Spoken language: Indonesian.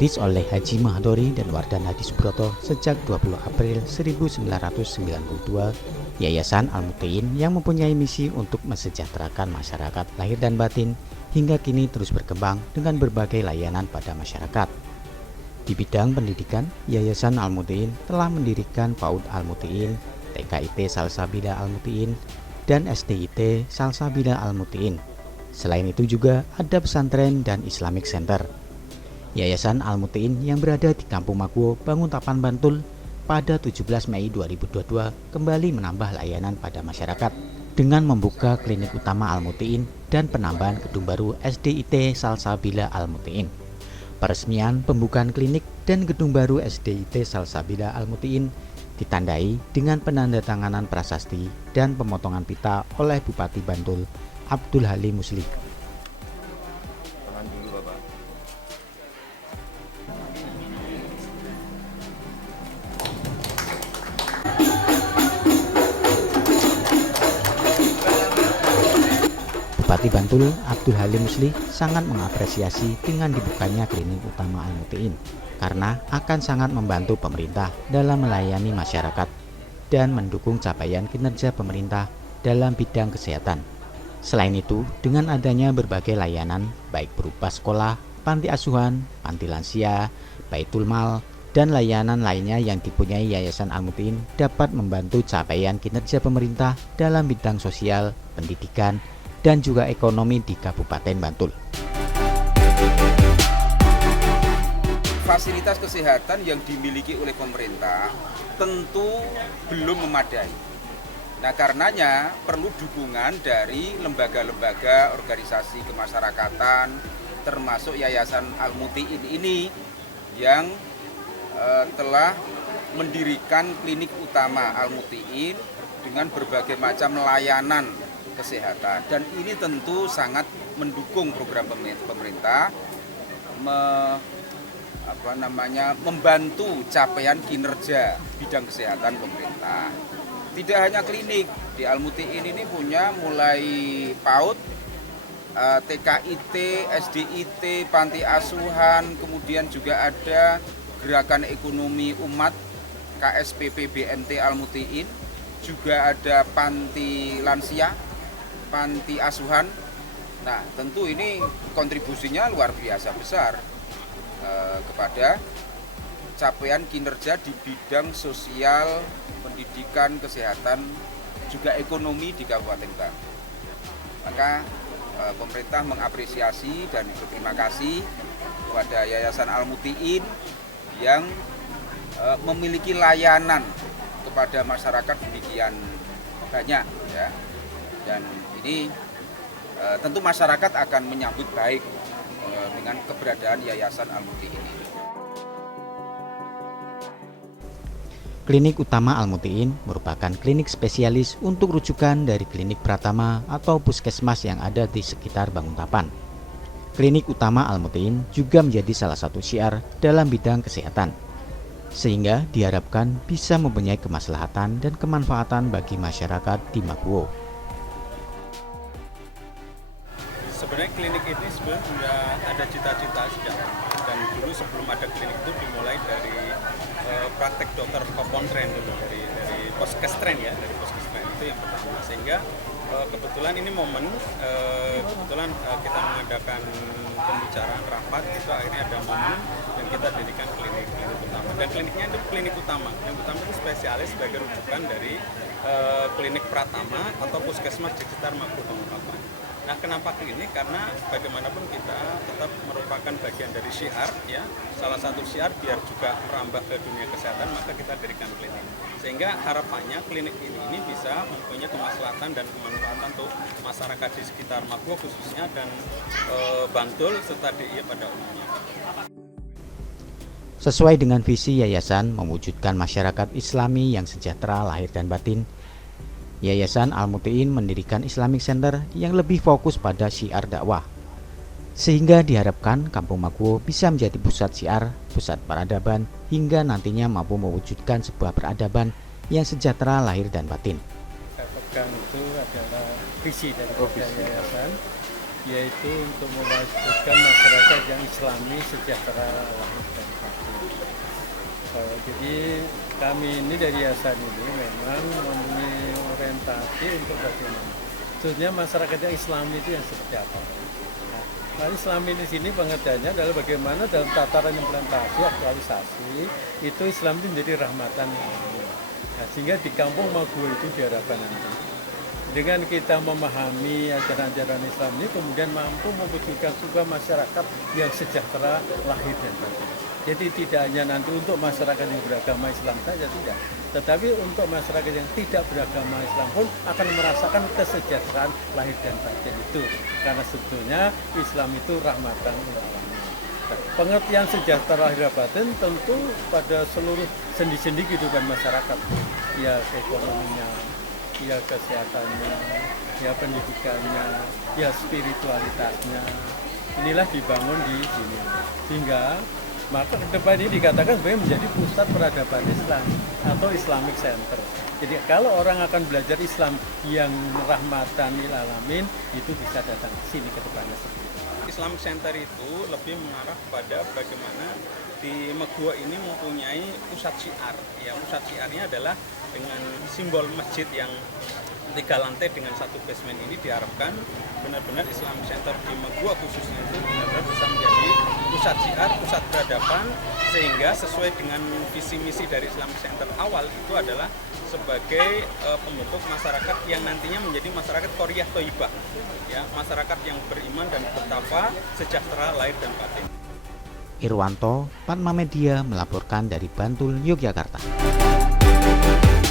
dirintis oleh Haji Mahdori dan Wardana Disubroto sejak 20 April 1992, Yayasan Al-Mutiin yang mempunyai misi untuk mensejahterakan masyarakat lahir dan batin hingga kini terus berkembang dengan berbagai layanan pada masyarakat. Di bidang pendidikan, Yayasan Al-Mutiin telah mendirikan PAUD Al-Mutiin, TKIT Salsabila Al-Mutiin, dan SDIT Salsabila Al-Mutiin. Selain itu juga ada pesantren dan Islamic Center. Yayasan Al-Mutiin yang berada di Kampung Maguwo, Banguntapan, Bantul pada 17 Mei 2022 kembali menambah layanan pada masyarakat dengan membuka klinik utama Al-Mutiin dan penambahan gedung baru SDIT Salsabila Al-Mutiin. Peresmian pembukaan klinik dan gedung baru SDIT Salsabila Al-Mutiin ditandai dengan penandatanganan prasasti dan pemotongan pita oleh Bupati Bantul Abdul Halim Musli. Bupati Bantul Abdul Halim Musli sangat mengapresiasi dengan dibukanya klinik utama Al-Mutiin karena akan sangat membantu pemerintah dalam melayani masyarakat dan mendukung capaian kinerja pemerintah dalam bidang kesehatan. Selain itu, dengan adanya berbagai layanan baik berupa sekolah, panti asuhan, panti lansia, baitul mal, dan layanan lainnya yang dipunyai Yayasan Al-Mutiin dapat membantu capaian kinerja pemerintah dalam bidang sosial, pendidikan, dan juga ekonomi di Kabupaten Bantul. Fasilitas kesehatan yang dimiliki oleh pemerintah tentu belum memadai. Nah, karenanya perlu dukungan dari lembaga-lembaga organisasi kemasyarakatan, termasuk Yayasan Al-Mutiin ini yang telah mendirikan klinik utama Al-Mutiin dengan berbagai macam layanan kesehatan, dan ini tentu sangat mendukung program pemerintah membantu capaian kinerja bidang kesehatan pemerintah. Tidak hanya klinik, di Al-Mutiin ini punya mulai PAUD, TKIT, SDIT, panti asuhan, kemudian juga ada gerakan ekonomi umat KSPP BNT Al-Mutiin, juga ada panti lansia, panti asuhan. Nah, tentu ini kontribusinya luar biasa besar kepada capaian kinerja di bidang sosial, pendidikan, kesehatan, juga ekonomi di Kabupaten Bantul. Maka pemerintah mengapresiasi dan berterima kasih kepada Yayasan Al-Mutiin yang memiliki layanan kepada masyarakat demikian banyak, ya. Dan ini tentu masyarakat akan menyambut baik dengan keberadaan Yayasan Al-Mutiin ini. Klinik utama Al-Mutiin merupakan klinik spesialis untuk rujukan dari klinik Pratama atau puskesmas yang ada di sekitar Banguntapan. Klinik utama Al-Mutiin juga menjadi salah satu syiar dalam bidang kesehatan, sehingga diharapkan bisa mempunyai kemaslahatan dan kemanfaatan bagi masyarakat di Maguwo. Sebenarnya klinik ini sebenarnya sudah ada cita-cita sejak, dan dulu sebelum ada klinik itu dimulai dari praktek dokter Popontren dulu, dari Poskestren, ya, dari Poskestren itu yang pertama, sehingga kebetulan ini momen kebetulan kita mengadakan pembicaraan rapat itu, akhirnya ada momen dan kita dirikan klinik utama, dan kliniknya itu klinik utama itu spesialis sebagai rujukan dari klinik Pratama atau puskesmas di sekitar Maguwo Banguntapan. Nah, kenapa klinik? Karena bagaimanapun kita tetap merupakan bagian dari syiar, ya, salah satu syiar biar juga merambah ke dunia kesehatan, maka kita dirikan klinik. Sehingga harapannya klinik ini bisa mempunyai kemaslahatan dan kemanfaatan untuk masyarakat di sekitar Maguwo khususnya, dan Bantul serta DIY pada umumnya. Sesuai dengan visi yayasan mewujudkan masyarakat Islami yang sejahtera lahir dan batin, Yayasan Al-Mutiin mendirikan Islamic Center yang lebih fokus pada syiar dakwah, sehingga diharapkan Kampung Maguwo bisa menjadi pusat syiar, pusat peradaban, hingga nantinya mampu mewujudkan sebuah peradaban yang sejahtera lahir dan batin. Pegang itu adalah visi dari yayasan, yaitu untuk mewujudkan masyarakat yang islami sejahtera lahir dan batin. Jadi kami ini dari Yayasan ini memang mempunyai orientasi untuk bagaimana sebetulnya masyarakat yang islami itu yang seperti apa. Nah, islami di sini pengertiannya adalah bagaimana dalam tataran implementasi, aktualisasi itu Islam itu menjadi rahmatan. Nah, sehingga di kampung Maguwo itu diharapkan nanti dengan kita memahami ajaran-ajaran Islam ini kemudian mampu mewujudkan juga masyarakat yang sejahtera lahir dan batin. Jadi tidak hanya nanti untuk masyarakat yang beragama Islam saja tidak, tetapi untuk masyarakat yang tidak beragama Islam pun akan merasakan kesejahteraan lahir dan batin itu. Karena sebetulnya Islam itu rahmatan lil alamin. Pengertian sejahtera lahir dan batin tentu pada seluruh sendi-sendi kehidupan masyarakat, ya ekonominya, ya kesehatannya, ya pendidikannya, ya spiritualitasnya. Inilah dibangun di sini. Sehingga maka ke depan ini dikatakan sebagai menjadi pusat peradaban Islam atau Islamic Center. Jadi kalau orang akan belajar Islam yang rahmatan lil alamin itu bisa datang ke sini ke depannya. Islamic Center itu lebih mengarah pada bagaimana di Maguwo ini mempunyai pusat syiar. Ya, pusat syiarnya adalah dengan simbol masjid yang 3 lantai dengan 1 basement ini diharapkan benar-benar Islamic Center di Maguwo khususnya itu benar-benar bisa menjadi pusat syiar, pusat peradaban, sehingga sesuai dengan visi misi dari Islamic Center awal itu adalah sebagai pembentuk masyarakat yang nantinya menjadi masyarakat Qoriyah Thoibah, ya, masyarakat yang beriman dan bertakwa, sejahtera lahir dan batin. Irwanto, Padma Media melaporkan dari Bantul, Yogyakarta.